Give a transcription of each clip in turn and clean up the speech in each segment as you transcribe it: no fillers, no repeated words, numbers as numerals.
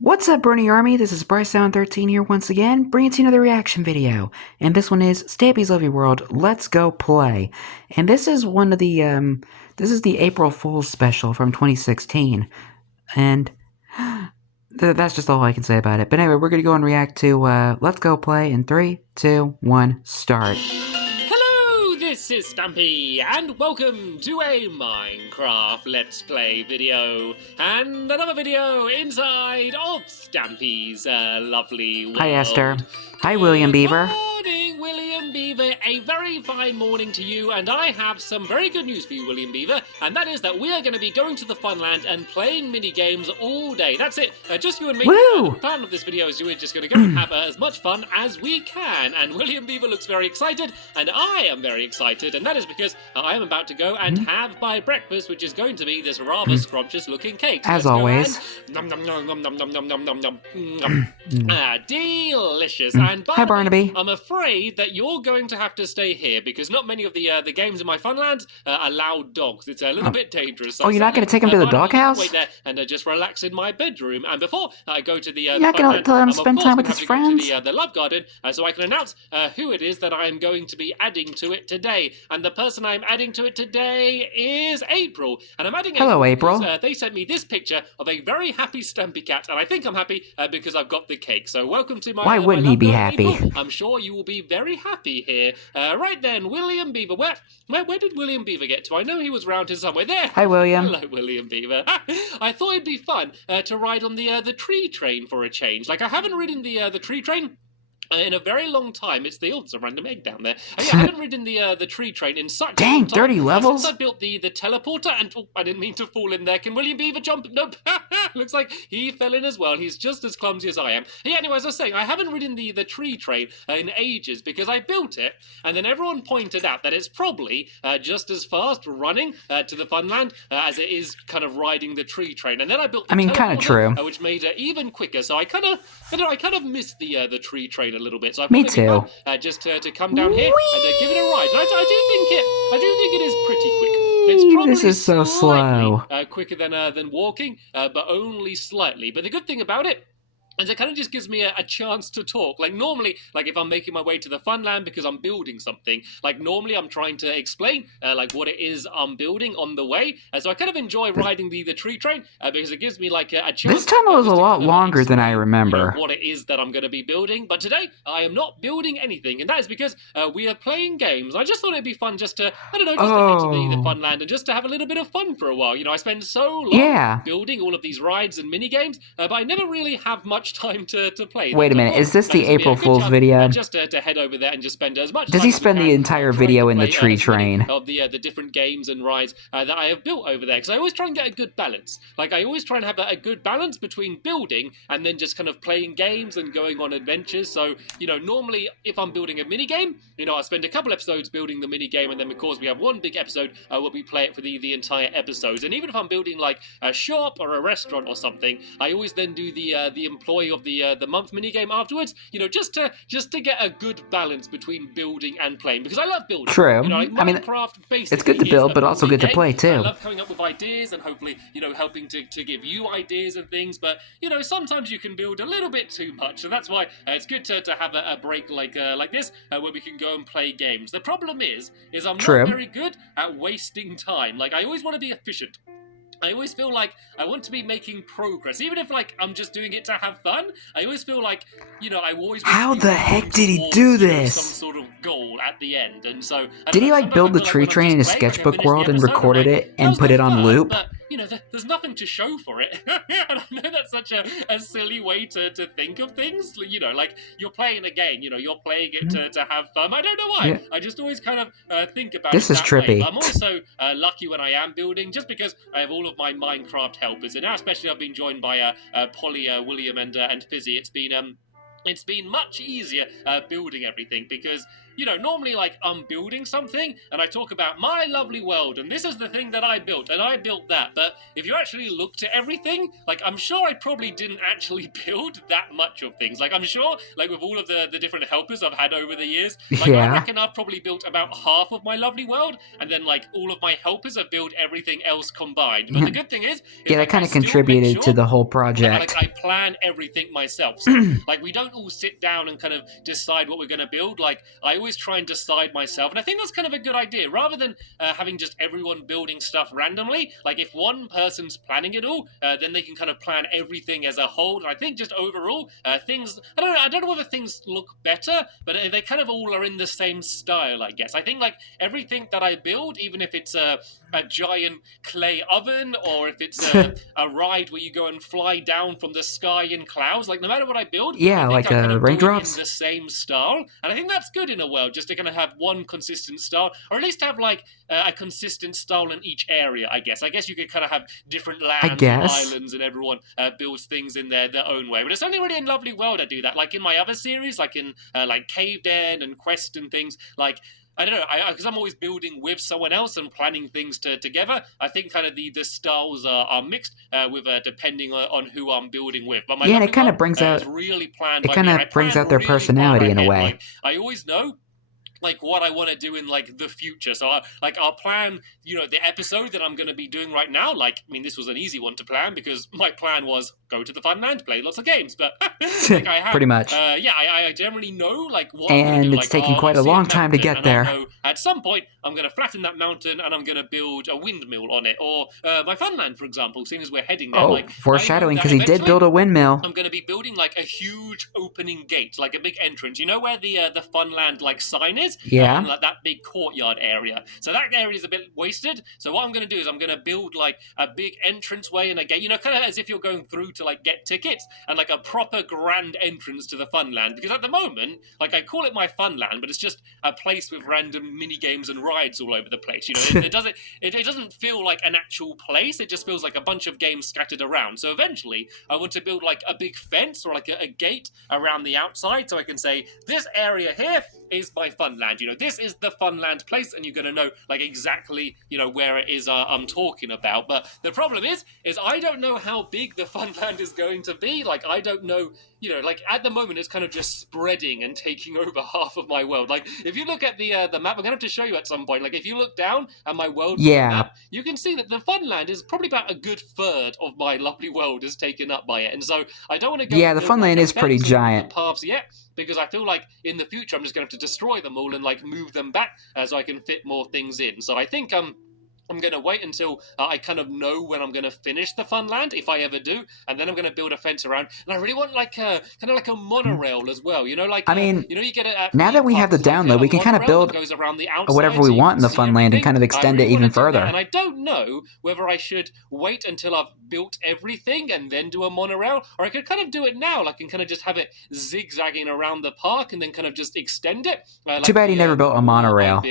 What's up, Bernie Army? This is BryceAllen13 here once again, bringing to you another reaction video. And this one is Stampy's Lovely World, Let's Go Play. And this is one of the, this is the April Fool's special from 2016. And that's just all I can say about it. But anyway, we're gonna go and react to, Let's Go Play in 3, 2, 1, start. This is Stampy, and welcome to a Minecraft Let's Play video, and another video inside of Stampy's lovely world. Hi, Esther. Hi, William Beaver. Morning, William Beaver. A very fine morning to you, and I have some very good news for you, William Beaver, and that is that we are going to be going to the Funland and playing mini games all day. That's it, just you and me. Woo! The plan of this video is we're just going to go and have as much fun as we can, and William Beaver looks very excited, and I am very excited, and that is because I am about to go and have my breakfast, which is going to be this rather scrumptious looking cake. As always. Nom nom nom nom nom nom nom nom nom nom. Delicious. And Hi, Barnaby. I'm afraid that you're going to have to stay here because not many of the games in my Funland allow dogs. It's a little bit dangerous. So you're not going to take him to the doghouse? Wait there and just relax in my bedroom. And before I go to the you're not going to let him spend time with his friends? The love garden, so I can announce who it is that I am going to be adding to it today. And the person I'm adding to it today is April. And I'm adding Hello, April. Because, they sent me this picture of a very happy Stampy cat, and I think I'm happy because I've got the cake. So welcome to my. Why wouldn't he be happy? April. I'm sure you will be very happy here. Right then, William Beaver. Where did William Beaver get to? I know he was round here somewhere. There. Hi, William. Hello, William Beaver. I thought it'd be fun to ride on the tree train for a change. Like I haven't ridden the tree train in a very long time. It's there's a random egg down there. I haven't ridden the tree train in such a long time. 30 levels? Since I built the teleporter, and I didn't mean to fall in there. Can William Beaver jump? Nope. Looks like he fell in as well. He's just as clumsy as I am. Yeah, anyway, as I was saying, I haven't ridden the tree train in ages because I built it, and then everyone pointed out that it's probably just as fast running to the Funland as it is kind of riding the tree train. And then I built the kind of true. Which made it even quicker. So I kind of missed the tree train a little bit. So I Me too. Just to come down here and give it a ride. And I do think it is pretty quick. It's probably this is so slow. Quicker than walking, but only slightly. But the good thing about it is it kind of just gives me a chance to talk. Like normally, like if I'm making my way to the Funland because I'm building something, like normally I'm trying to explain like what it is I'm building on the way. So I kind of enjoy riding the tree train because it gives me like a chance. This tunnel is a lot longer than I remember. What it is that I'm going to be building. But today, I am not building anything. And that is because we are playing games. I just thought it'd be fun just to, I don't know, just to head to the Funland and just to have a little bit of fun for a while. You know, I spend so long building all of these rides and mini games, but I never really have much time to play. Wait a minute, is this the April Fool's video? Just to head over there and just spend as much Does he spend the entire video in the tree train? Of the different games and rides that I have built over there. Because I always try and get a good balance. Like, I always try and have a good balance between building and then just kind of playing games and going on adventures. So, you know, normally if I'm building a mini game, you know, I spend a couple episodes building the mini game, and then of course we have one big episode where we play it for the entire episodes. And even if I'm building like a shop or a restaurant or something, I always then do the employee of the month mini game afterwards, you know, just to get a good balance between building and playing, because I love building. True. You know, like Minecraft, it's good to build, but also good to play too. I love coming up with ideas and hopefully, you know, helping to give you ideas and things, but you know, sometimes you can build a little bit too much, and that's why it's good to have a break like this where we can go and play games. The problem is I'm not very good at wasting time. Like, I always want to be efficient. I always feel like I want to be making progress, even if like I'm just doing it to have fun. I always feel like, you know, I always. How the heck did he do this? Some sort of goal at the end, and so. Did he like build the tree train in his sketchbook world and recorded it and put it on loop? But, you know, there's nothing to show for it. And I know that's such a silly way to think of things. You know, like you're playing a game, you know, you're playing it to have fun. I don't know why. Yeah. I just always kind of think about this it is trippy. I'm also lucky when I am building, just because I have all of my Minecraft helpers. And now especially I've been joined by Polly, William and Fizzy. It's been much easier building everything because normally like I'm building something and I talk about my lovely world and this is the thing that I built and I built that. But if you actually looked at everything, like I'm sure I probably didn't actually build that much of things. Like I'm sure, like with all of the different helpers I've had over the years, like I Yeah. reckon I've probably built about half of my lovely world, and then like all of my helpers have built everything else combined. But the good thing is Yeah, that like, kind I of still make contributed sure to the whole that project. I plan everything myself. So like we don't all sit down and kind of decide what we're going to build. Like I always try and decide myself, and I think that's kind of a good idea rather than having just everyone building stuff randomly. Like if one person's planning it all, then they can kind of plan everything as a whole. And I think just overall things, I don't know whether things look better, but they kind of all are in the same style, I guess. I think like everything that I build, even if it's a giant clay oven or if it's a ride where you go and fly down from the sky in clouds, like no matter what I build, Yeah, I think like I kind of do it raindrops. in the same style, and I think that's good in a world, just to kind of have one consistent style, or at least have like a consistent style in each area. I guess you could kind of have different I lands or guess. islands, and everyone builds things in their own way. But it's only really in Lovely World I do that. Like in my other series, like in like Cave Den and Quest and things, like I don't know, because I'm always building with someone else and planning things together. I think kind of the styles are mixed with depending on who I'm building with. But my Yeah, and it lovely kind of world brings is out really planned it by kind me. And I of brings plan out their really far personality in a ahead. way. Like I always know like what I want to do in like the future. So I'll plan, the episode that I'm going to be doing right now. Like, I mean, this was an easy one to plan because my plan was go to the fun land, play lots of games. But like I have, Pretty much. I generally know like what And I'm going to do. it's Like taking quite I'll a see long time to mountain, get and there. I'll know at some point I'm going to flatten that mountain and I'm going to build a windmill on it, or my fun land, for example. Seeing as we're heading there, Oh, like foreshadowing, because he did build a windmill. I'm going to be building like a huge opening gate, like a big entrance. You know where the Funland like sign is? Yeah. In like that big courtyard area. So that area is a bit wasted. So what I'm going to do is I'm going to build like a big entranceway and a gate. Kind of as if you're going through to like get tickets, and like a proper grand entrance to the Funland. Because at the moment, like I call it my Funland, but it's just a place with random mini games and rides all over the place. It doesn't feel like an actual place. It just feels like a bunch of games scattered around. So eventually, I want to build like a big fence or like a gate around the outside, so I can say this area here is my Funland. This is the Funland place, and you're going to know like exactly where it is I'm talking about. But the problem is I don't know how big the Funland is going to be. Like I don't know. Like at the moment it's kind of just spreading and taking over half of my world. Like if you look at the map, I'm gonna have to show you at some point. Like if you look down at my world map, you can see that the Funland is probably about a good third of my lovely world is taken up by it. And so I don't want to go. Yeah, the Funland is pretty giant. The paths yet, because I feel like in the future I'm just going to have to destroy them all and like move them back so I can fit more things in. So I think I'm going to wait until I kind of know when I'm going to finish the Funland, if I ever do, and then I'm going to build a fence around. And I really want like kind of like a monorail as well. Like I mean, you get it now that we have the download, we can kind of build goes around the outside, whatever we want in the Funland and kind of extend it even further. And I don't know whether I should wait until I've built everything and then do a monorail, or I could kind of do it now. Like, and kind of just have it zigzagging around the park and then kind of just extend it. Like Too bad he never built a monorail.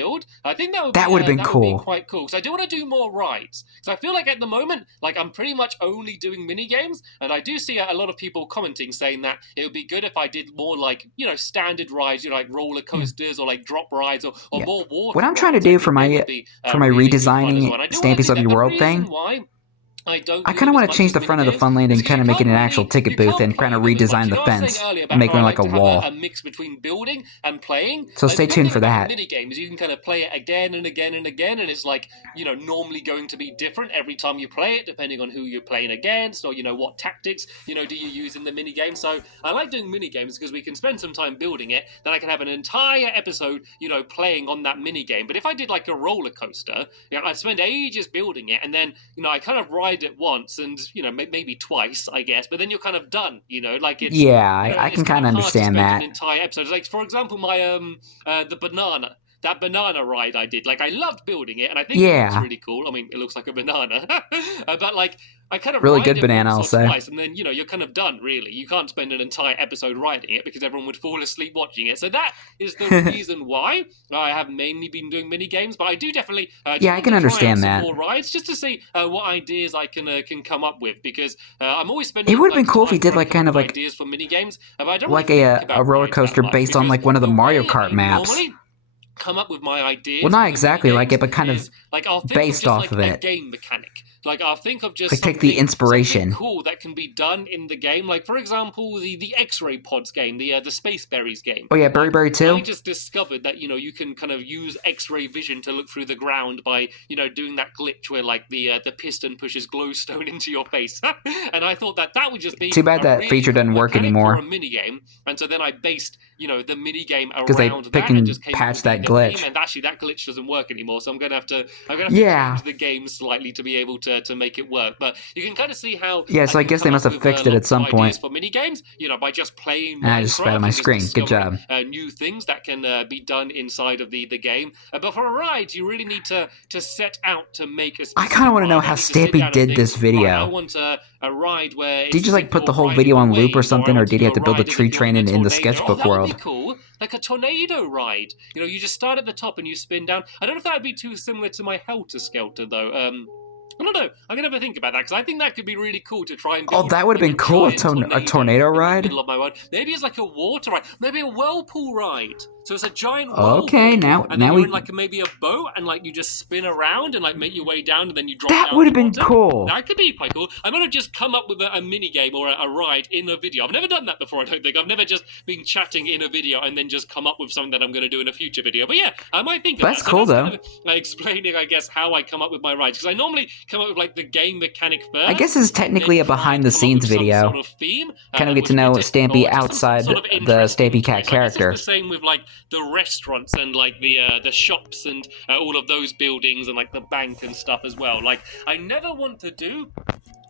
I think that would have been cool. Would be quite cool. Because I do want to do more rides. Because I feel like at the moment, like I'm pretty much only doing mini games, and I do see a lot of people commenting saying that it would be good if I did more like standard rides, like roller coasters or like drop rides or more water. What I'm trying to do for my really redesigning Stampy's Lovely World thing. I kind of want to change the front of the Funland and kind of make it an actual ticket booth and kind of redesign the fence and make it like a wall. A mix between building and playing. So stay tuned for that. Mini games, you can kind of play it again and again and again, and it's like normally going to be different every time you play it, depending on who you're playing against or what tactics do you use in the mini game. So I like doing mini games because we can spend some time building it, then I can have an entire episode playing on that mini game. But if I did like a roller coaster, I'd spend ages building it, and then I kind of ride it once and maybe twice, I guess, but then you're kind of done. Like it's I can kind of understand that. An entire episode, like for example, my that banana ride I did. Like I loved building it, and I think it looks really cool. I mean, it looks like a banana, but like I kind of really good banana, I'll say. Twice, and then you're kind of done. Really, you can't spend an entire episode riding it because everyone would fall asleep watching it. So that is the reason why I have mainly been doing mini games. But I do definitely I can understand that. More rides just to see what ideas I can come up with, because I'm always spending. It would have been cool if he did like kind of like ideas for mini games. But I don't like a roller coaster based on like one of the Mario Kart maps. come up with my ideas. Well, not exactly like it, but kind of I'll think based of just off of a it. game mechanic. I'll think of just like take the inspiration. something cool that can be done in the game. Like, for example, the X-ray pods game, the Space Berries game. Oh yeah, Berry 2. I just discovered that you can kind of use X-ray vision to look through the ground by doing that glitch where like the piston pushes glowstone into your face. And I thought that would just be too bad that really feature cool doesn't work anymore. For a mini game, and so then I based the mini game around they that and just came patch up that with glitch. theme, and actually that glitch doesn't work anymore. So I'm gonna have to Yeah. change the game slightly to be able to make it work. But you can kind of see how. Yeah, so I guess they must have fixed it at some point. For mini games, by just playing. And I just spat on my screen. Good job. New things that can be done inside of the game. But for a ride, you really need to set out to make a. I kind of want to know how Stampy did this video. Right, I want a ride where. Did you just like put the whole video on loop or something, or did you have to build a tree train in the sketchbook world? That would be cool. Like a tornado ride. You just start at the top and you spin down. I don't know if that would be too similar to my Helter Skelter though. I don't know. I'm gonna have to think about that because I think that could be really cool to try and. Oh, that would have been cool. A tornado ride. In the middle of my world. Maybe it's like a water ride. Maybe a whirlpool ride. So it's a giant. Okay, now you're in like maybe a boat and like you just spin around and like make your way down and then you drop. That would have been cool. That could be quite cool. I'm gonna just come up with a mini game or a ride in a video. I've never done that before. I don't think I've never just been chatting in a video and then just come up with something that I'm gonna do in a future video. But yeah, I might think. That's cool though. Kind of, explaining, I guess, how I come up with my rides because I normally come up with like the game mechanic first. I guess this is technically a behind-the-scenes video. Sort of theme, kind of get to know Stampy outside the Stampy Cat character. It's the same with like the restaurants and like the shops and all of those buildings and like the bank and stuff as well. Like I never want to do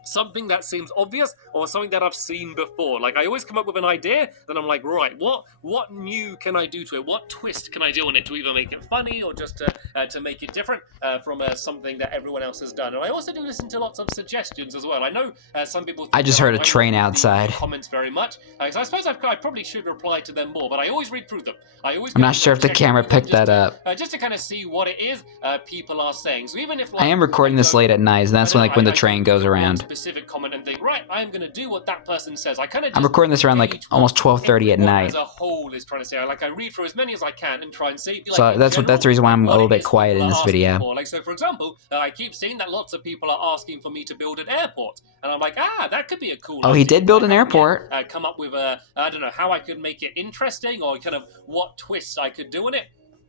something that seems obvious or something that I've seen before. Like I always come up with an idea, then I'm like, right, what new can I do to it? What twist can I do on it to either make it funny or just to make it different from something that everyone else has done? And I also do listen to lots of suggestions as well. I know some people think I just heard a train outside. Comments very much. So I suppose I probably should reply to them more, but I always read through them. I'm not sure if the camera picked that up. Just to kind of see what it is people are saying. So even if I am recording this late at night, and that's when the train goes around. Specific comment and think, right, I'm going to do what that person says. I'm recording this around like almost 12:30 at night. As a whole is trying to say, like I read through as many as I can and try and see. Like, so that's the reason why I'm a little bit quiet in this video. Like so, for example, I keep seeing that lots of people are asking for me to build an airport, and I'm like, that could be a cool. Oh, he did build an airport. Come up with I don't know how I could make it interesting or kind of what twists I could do in it.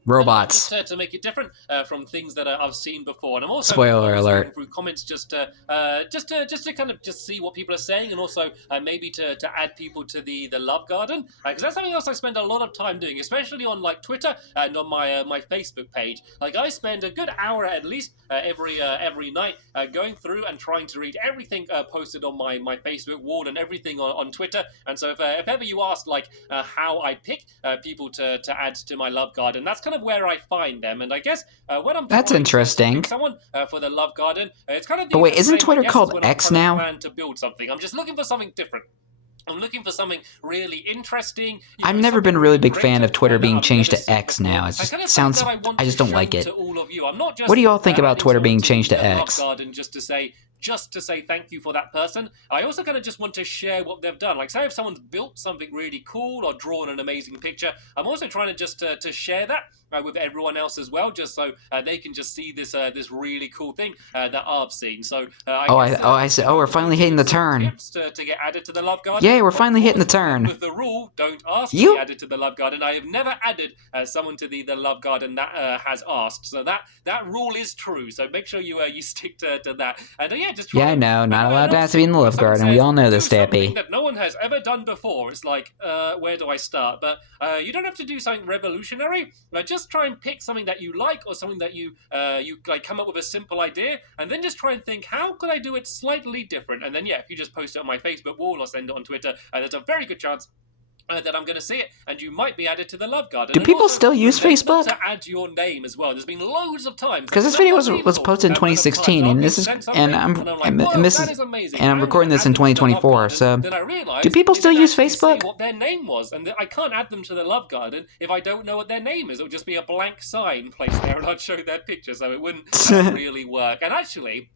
Robots. To make it different from things that I've seen before, and I'm also spoiler alert through comments just to kind of just see what people are saying, and also maybe to add people to the Love Garden because that's something else I spend a lot of time doing, especially on like Twitter and on my Facebook page. Like I spend a good hour at least every night going through and trying to read everything posted on my Facebook wall and everything on Twitter. And so if ever you ask like how I pick people to add to my Love Garden, that's kind of where I find them. And I guess when I'm that's interesting. Someone for the Love Garden, it's kind of. But wait, isn't Twitter called X now? Plan to build something. I'm just looking for something different. I'm looking for something really interesting. I've never been a really big fan of Twitter being changed to X now. It just sounds. I just don't like it. What do you all think about Twitter being changed to X? Just to say thank you for that person. I also kind of just want to share what they've done. Like say if someone's built something really cool or drawn an amazing picture, I'm also trying to just to share that with everyone else as well, just so they can just see this really cool thing that I've seen. So I said, we're finally hitting the turn. To get added to the Love Garden. Yeah, we're finally hitting the turn. With the rule, don't ask to be added to the Love Garden. I have never added someone to the Love Garden that has asked. So that rule is true. So make sure you stick to that. And just I know, not allowed to have to be in the Love Garden. We all know this, Stampy. That no one has ever done before. It's like, where do I start? But you don't have to do something revolutionary. Just try and pick something that you like or something that you like come up with a simple idea and then just try and think, how could I do it slightly different? And then if you just post it on my Facebook wall or send it on Twitter, there's a very good chance that I'm going to see it, and you might be added to the Love Garden. Do people still use Facebook? To add your name as well. There's been loads of times. Because this video was posted in 2016, and this is, and I'm recording this in 2024. So, do people still use Facebook? What their name was, and I can't add them to the Love Garden if I don't know what their name is. It'll just be a blank sign placed there, and I'd show their picture, so it wouldn't really work. And actually.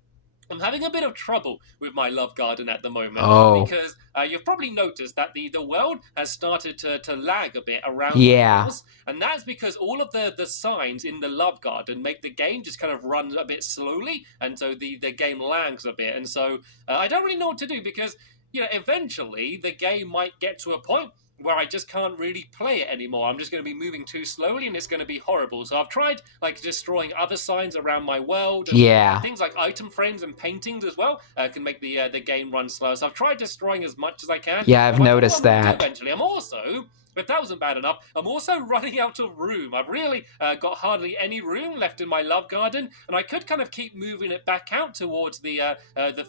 I'm having a bit of trouble with my love garden at the moment Oh, because you've probably noticed that the world has started to lag a bit around my yeah. house, and that's because all of the signs in the love garden make the game just kind of run a bit slowly, and so the game lags a bit, and so I don't really know what to do because eventually the game might get to a point where I just can't really play it anymore. I'm just going to be moving too slowly and it's going to be horrible. So I've tried like destroying other signs around my world and Yeah. things like item frames and paintings as well can make the game run slow. So I've tried destroying as much as I can. Yeah, I've But I don't know what noticed I'm going to do that. eventually. I'm also, if that wasn't bad enough, I'm also running out of room. I've really got hardly any room left in my love garden, and I could kind of keep moving it back out towards the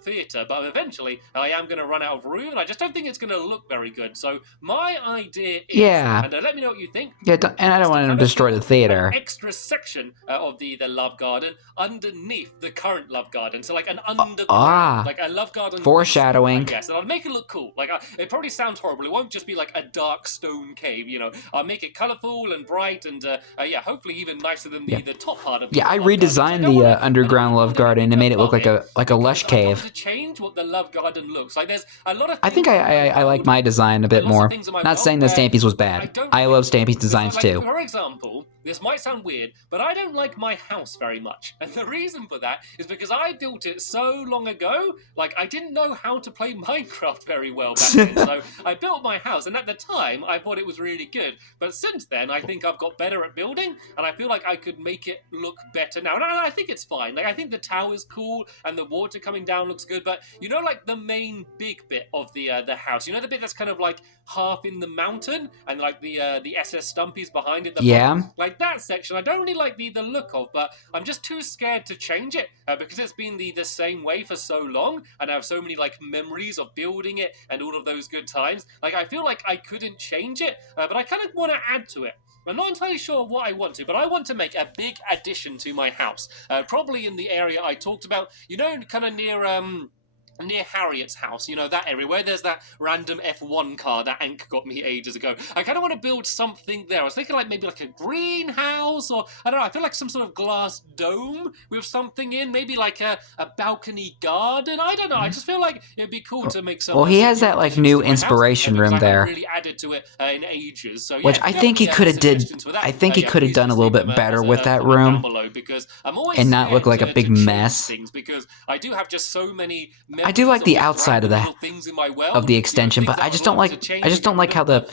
theatre, but eventually I am going to run out of room, and I just don't think it's going to look very good. So my idea is, Yeah. and let me know what you think, Yeah, and I don't is to want to kind of destroy the build an theater. extra section of the love garden underneath the current love garden. So like an underground, like a love garden basement, I Foreshadowing. guess. And I'll make it look cool. Like it probably sounds horrible. It won't just be like a dark stone cave. I'll make it colorful and bright and yeah, hopefully even nicer than Yeah. the top part of the Yeah, I love garden. redesigned the I don't underground want to love build anything garden and made it look above like it a lush because I don't want cave. to change what the love garden looks like. There's a lot of I think things in my I like world my design a bit and lots of more. things in my Not world saying that where Stampy's was I bad. don't I like love Stampy's designs like, too. for example, this might sound weird, but I don't like my house very much. And the reason for that is because I built it so long ago, like I didn't know how to play Minecraft very well back then. So I built my house, and at the time I thought it was really good. But since then, I think I've got better at building, and I feel like I could make it look better now. And I think it's fine. Like I think the tower's cool, and the water coming down looks good. But like the main big bit of the house, the bit that's kind of like half in the mountain, and like the SS Stumpy's behind it. Yeah. Like that section, I don't really like the look of, but I'm just too scared to change it because it's been the same way for so long, and I have so many like memories of building it and all of those good times. Like I feel like I couldn't change it, but I kind of want to add to it. I'm not entirely sure what I want to, but I want to make a big addition to my house. Probably in the area I talked about, kind of near Harriet's house, that area where there's that random F1 car that Ank got me ages ago. I kind of want to build something there. I was thinking like maybe like a greenhouse, or I don't know, I feel like some sort of glass dome with something in, maybe like a balcony garden. I don't know, I just feel like it'd be cool to make some. Well, he has that like new inspiration room there, I haven't really added to it in ages. So yeah, which I think he could have did. I think he could have done a little bit better with that room, below, because I'm always and not look like a big mess. Things because I do have just so many. I do like the outside of the extension, but I just don't like how the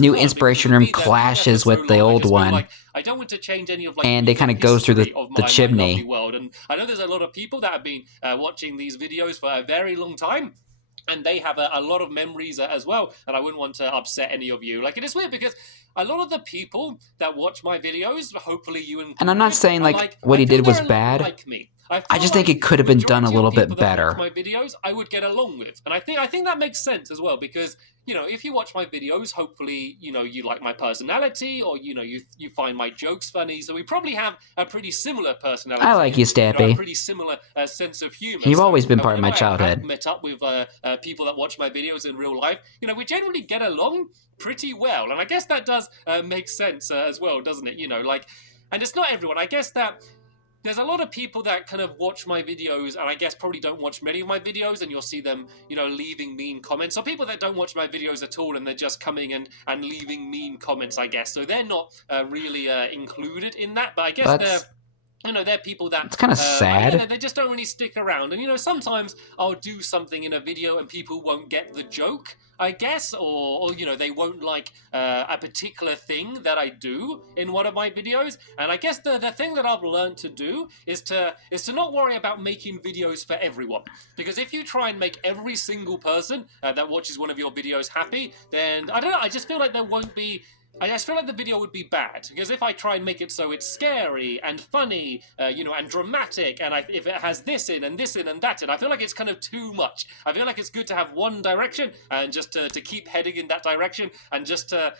new inspiration room clashes with the old one. I don't want to change any of and it kind of goes through the chimney. World. And I know there's a lot of people that have been watching these videos for a very long time, and they have a lot of memories as well, and I wouldn't want to upset any of you. Like, it is weird because a lot of the people that watch my videos, hopefully you included, and I'm not saying like what he did was bad. Like me. I just think it could have been done a little bit better. My videos, I would get along with, and I think that makes sense as well, because if you watch my videos, hopefully you like my personality, or you find my jokes funny. So we probably have a pretty similar personality. I like you, Stampy. A pretty similar sense of humor. You've always been part of my childhood. I've met up with people that watch my videos in real life. We generally get along pretty well, and I guess that does make sense as well, doesn't it? And it's not everyone. I guess that there's a lot of people that kind of watch my videos, and I guess probably don't watch many of my videos, and you'll see them, leaving mean comments. Or people that don't watch my videos at all, and they're just coming and leaving mean comments, I guess. So they're not really included in that, but I guess they're people that... It's kind of sad. They just don't really stick around. And, sometimes I'll do something in a video and people won't get the joke, I guess, or they won't like a particular thing that I do in one of my videos. And I guess the thing that I've learned to do is to not worry about making videos for everyone. Because if you try and make every single person that watches one of your videos happy, then, I don't know, I just feel like there won't be... I just feel like the video would be bad, because if I try and make it so it's scary and funny, and dramatic, and if it has this in and this in and that in, I feel like it's kind of too much. I feel like it's good to have one direction and just to keep heading in that direction, and just to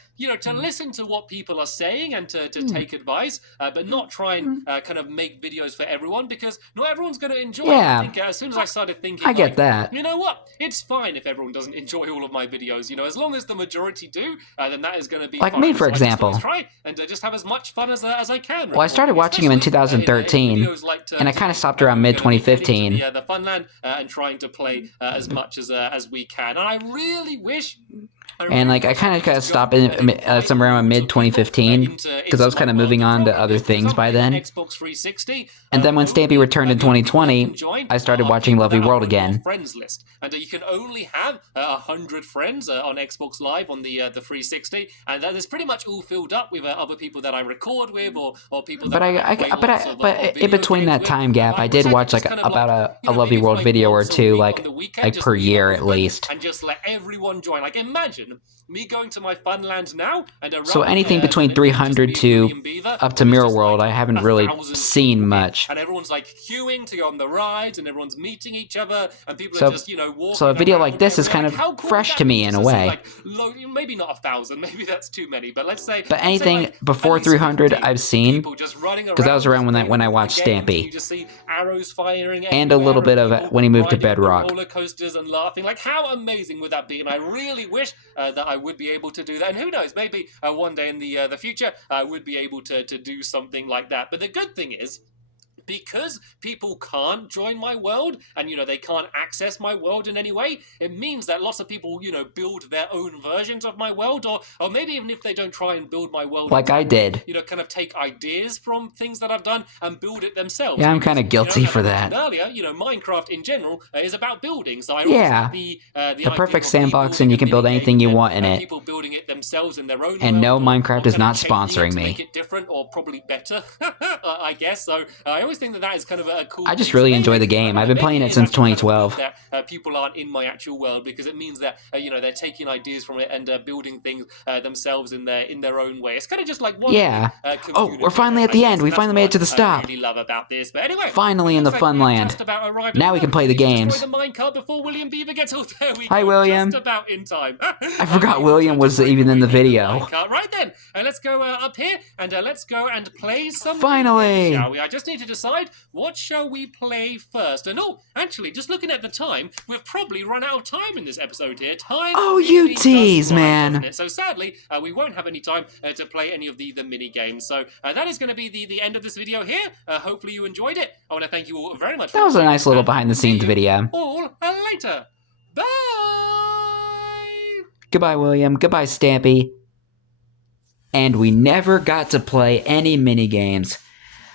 listen to what people are saying and to take advice, but not try and kind of make videos for everyone, because not everyone's going to enjoy it. I think as soon as I started thinking, I get that. You know what? It's fine if everyone doesn't enjoy all of my videos. As long as the majority do, then that is going to be fine. Me, for So example. I just try and just have as much fun as I can. Well, I started watching him in 2013, and I kind of stopped around mid-2015. The Funland and trying to play as much as we can. And I really wish. And like I kind of stopped somewhere around mid-2015 because I was kind of moving on to other things by then. Xbox 360. And then when Stampy returned in 2020, I started watching Lovely World again. Friends list, and you can only have 100 friends on Xbox Live on the 360, and that is pretty much all filled up with other people that I record with or people. That but in between that time gap, I did watch like about a Lovely World video or two, like per year at least. And just let everyone join. Like imagine me going to my Funland now, and so anything between 300 to up to Mirror World, I haven't really seen much. And everyone's like queuing to go on the rides, and everyone's meeting each other, and people are just walking. So a video like this is kind of fresh to me in a way. Maybe not 1,000, maybe that's too many, but let's say. But anything before 300, I've seen, because that was around when I watched Stampy. You just see arrows firing, and a little bit of it when he moved to Bedrock. Roller coasters and laughing. Like how amazing would that be? And I really wish that I would be able to do that. And who knows, maybe one day in the future I would be able to do something like that. But the good thing is, because people can't join my world and they can't access my world in any way, it means that lots of people build their own versions of my world, or maybe even if they don't try and build my world like I did, kind of take ideas from things that I've done and build it themselves. Yeah, I'm kind of guilty for that. Earlier, Minecraft in general is about building, so I the perfect sandbox, and you can build anything you want in it. People building it themselves in their own and world, no, Minecraft is not sponsoring me. Make it different or probably better, I guess. So I always think that is kind of a cool. I just really enjoy the game. I've been playing it since 2012. That people aren't in my actual world, because it means that they're taking ideas from it and building things themselves in their own way. It's kind of just like one. Oh, we're finally at the end. We finally made it to the stop. I really love about this, but anyway. Finally in the fun land. Now we can play the games. The minecart before William Beaver gets all there. We Hi, William. Just about in time. I forgot William was even in the video. Right then, let's go up here and let's go and play some. Finally. Shall we? I just need to decide what shall we play first. And actually, just looking at the time, we've probably run out of time in this episode here. Time. Oh, you tease, man. So sadly, we won't have any time to play any of the mini games. So that is going to be the end of this video here. Hopefully you enjoyed it. I want to thank you all very much. That was a nice little behind the scenes video. All later. Bye. Goodbye, William. Goodbye, Stampy. And we never got to play any mini games.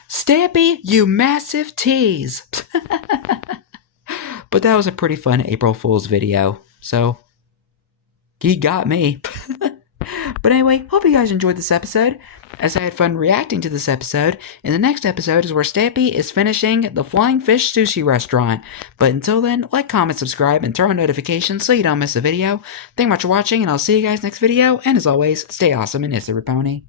Stampy, you massive tease. But that was a pretty fun April Fool's video. So, he got me. But anyway, hope you guys enjoyed this episode, as I had fun reacting to this episode. And the next episode is where Stampy is finishing the Flying Fish Sushi Restaurant. But until then, like, comment, subscribe, and turn on notifications so you don't miss a video. Thank you much for watching, and I'll see you guys next video. And as always, stay awesome and it's the Pony.